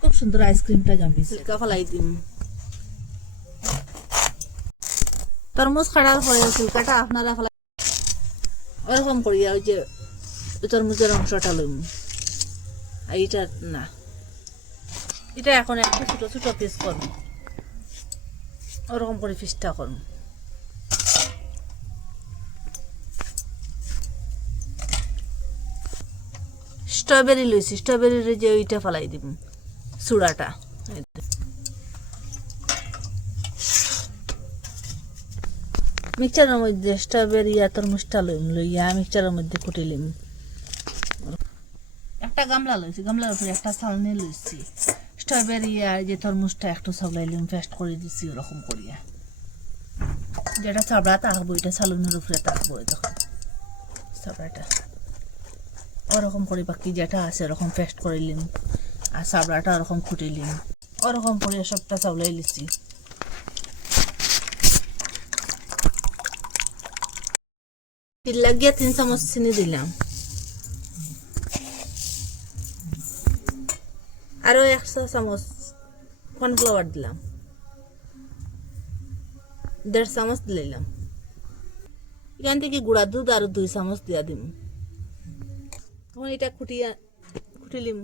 খুব সুন্দর আইসক্রিমটা জমিছে ফেলাই দিম তরমুজ কাটার পরে সিল্কাটা আপনারা ফেলাই ওরকম করিয়া ওই যে তরমুজের অংশটা লইম এইটা না এটা এখন একটু ছোট ছোট পিস করুন ওরকম করে পিসটা করুন স্ট্রবেরি লইছি স্ট্রবেরির যে ওইটা ফেলাই দিব চূড়াটা মিক্সচারের মধ্যে স্ট্রবেরি আর তরমুজটা লইয়া মিক্সচারের মধ্যে কুটিলিম একটা গামলা লইছি গামলার উপরে একটা চালনি লইছি স্ট্রবেরি আর যে তরমুজটা একটু চাবলাইলিম পেস্ট করে দিছি ওরকম করিয়া যেটা চাবড়া থাকবো এটা চালনির উপরে থাকবো দেখুন চাবড়াটা ওরকম করে বাকি যেটা আছে ওরকম পেস্ট করিলিম আর চাবড়াটা ওরকম কুটিলিম ওরকম করে সবটা চাবলাই লিছি লাগিয়ে 3 চামচ চিনি দিলাম আরো 1 চামচ কর্নফ্লাওয়ার দিলাম 1.5 চামচ দিলাম এখান থেকে গুঁড়া দুধ আরো 2 চামচ দিয়া দিম এখন এটা কুটিলিম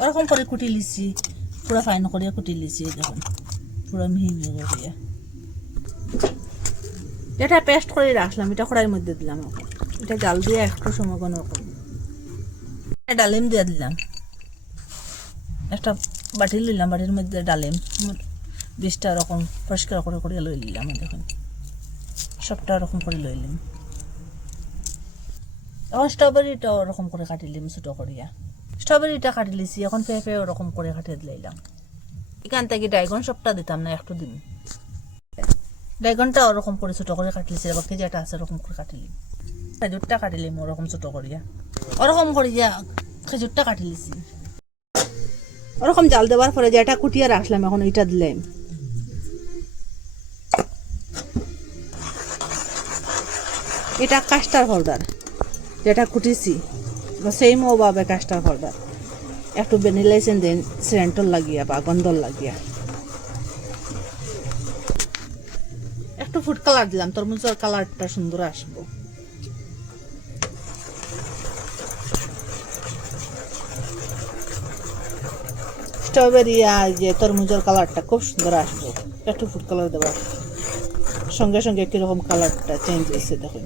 ওরকম করে কুটি লিছি পুরো ফাইন করে কুটি লিছি দেখুন পুরো মিহি মিহি করিয়া যেটা পেস্ট করে রাখলাম এটা কড়াইয়ের মধ্যে দিলাম এটা জাল দিয়ে একটু সময় কোনো ডালিম দিয়ে দিলাম একটা বাটি নিলাম বাটির মধ্যে ডালিম 20টা এরকম পরিষ্কার করে করে লই নিলাম দেখুন সবটা ওরকম করে লইলাম এখন স্ট্রবেরিটা ওরকম করে কাটিলাম ছোটো করিয়া স্ট্রবেরিটা কাটি লিছি এখন পেঁপে ওরকম করে কাটিয়ে দিলাম এখান থেকে ড্রাগন সবটা দিতাম না একটু দিন ড্রাগনটা ওরকম করে ছোটো করে কাটলিছি বাকি যেটা আছে ওরকম করে কাটিলিম খেজুরটা কাটিলিম ওরকম ছোটো করিয়া ওরকম করিয়া খেজুরটা কাটি লিছি ওরকম জাল দেওয়ার পরে যেটা কুটিয়ে রাখলাম এখন ওইটা দিলাম এটা কাস্টার পাউডার যেটা কুটিছি সেম ওভাবে কাস্টার পাউডার একটু ভ্যানিলা সেন্টর লাগিয়া বা গন্ধর লাগিয়া একটু ফুড কালার দিলাম তরমুজের কালারটা সুন্দর আসবো স্ট্রবেরি আর যে তরমুজের কালারটা খুব সুন্দর আসবো একটু ফুড কালার দেওয়া সঙ্গে সঙ্গে কিরকম কালারটা চেঞ্জ হয়েছে দেখুন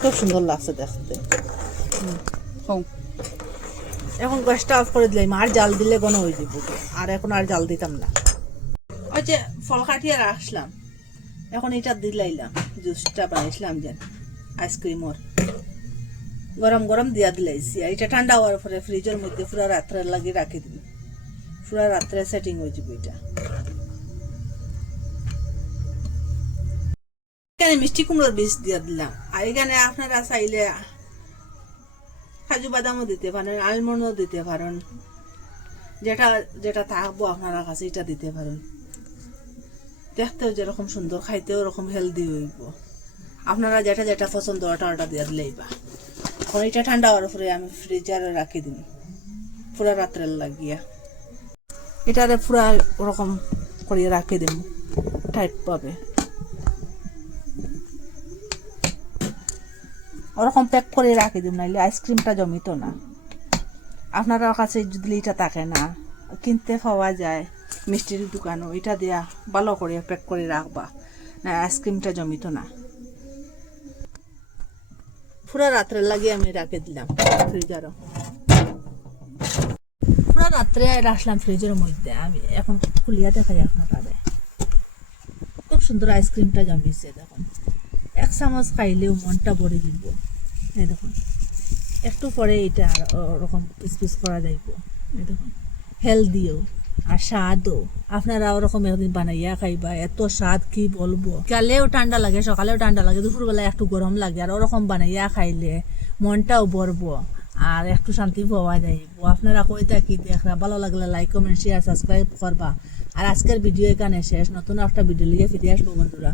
খুব সুন্দর লাগছে দেখতে এখন গ্যাসটা অফ করে দিলাম আর জাল দিলে গণ হয়ে যাব আর এখন আর জাল দিতাম না ওই যে ফল কাটিয়ে রাখলাম এখন এটা দিলাইলাম জুসটা বানাইছিলাম যেন আইসক্রিমর গরম গরম দিয়া দিলাইছি আর এটা ঠান্ডা হওয়ার পরে ফ্রিজের মধ্যে পুরো রাত্রে লাগিয়ে রাখি দিবি পুরো রাত্রে সেটিং হয়ে যাবে এটা এখানে মিষ্টি কুমড়োর বীজ দিয়ে দিলাম আর এখানে আপনারা চাইলে কাজু বাদামও দিতে পারেন আলমন্ডও দিতে পারেন যেটা যেটা থাকবো আপনারা কাছে এটা দিতে পারেন দেখতেও যেরকম সুন্দর খাইতেও ওরকম হেলদি হইব আপনারা যেটা যেটা পছন্দ ওটা দিয়ে দিলেই বা এখন এটা ঠান্ডা হওয়ার পরে আমি ফ্রিজারে রাখি দিন পুরা রাত্রে লাগিয়া এটারে পুরা ওরকম করিয়ে রাখি দিন টাইট পাবে ওরকম প্যাক করে রাখি দিন নাইলে আইসক্রিমটা জমিত না আপনার কাছে যদি এটা থাকে না কিনতে পাওয়া যায় মিষ্টির দোকানও এটা দিয়া ভালো করে প্যাক করে রাখবা না আইসক্রিমটা জমিত না পুরা রাত্রে লাগিয়ে আমি রাখে দিলাম ফ্রিজারও পুরা রাত্রে রাখলাম ফ্রিজের মধ্যে আমি এখন খুলিয়া দেখাই আপনারা খুব সুন্দর আইসক্রিমটা জমিছে দেখুন 1 চামচ খাইলেও মনটা ভরে দিব এই দেখুন একটু পরে এটা ওরকম পিস পিস করা যাইব এই দেখুন হেলদিও আর স্বাদও আপনারা ওরকম একদিন বানাইয়া খাইবা এত স্বাদ কি বলবো কালেও ঠান্ডা লাগে সকালেও ঠান্ডা লাগে দুপুরবেলা একটু গরম লাগে আর ওরকম বানাইয়া খাইলে মনটাও ভরবো আর একটু শান্তি পাওয়া যাইব আপনারা কইতা কি দেখরা ভালো লাগলে লাইক কমেন্ট শেয়ার সাবস্ক্রাইব করবা আর আজকের ভিডিও এখানে শেষ নতুন একটা ভিডিও নিয়ে ফিরে আসবো বন্ধুরা।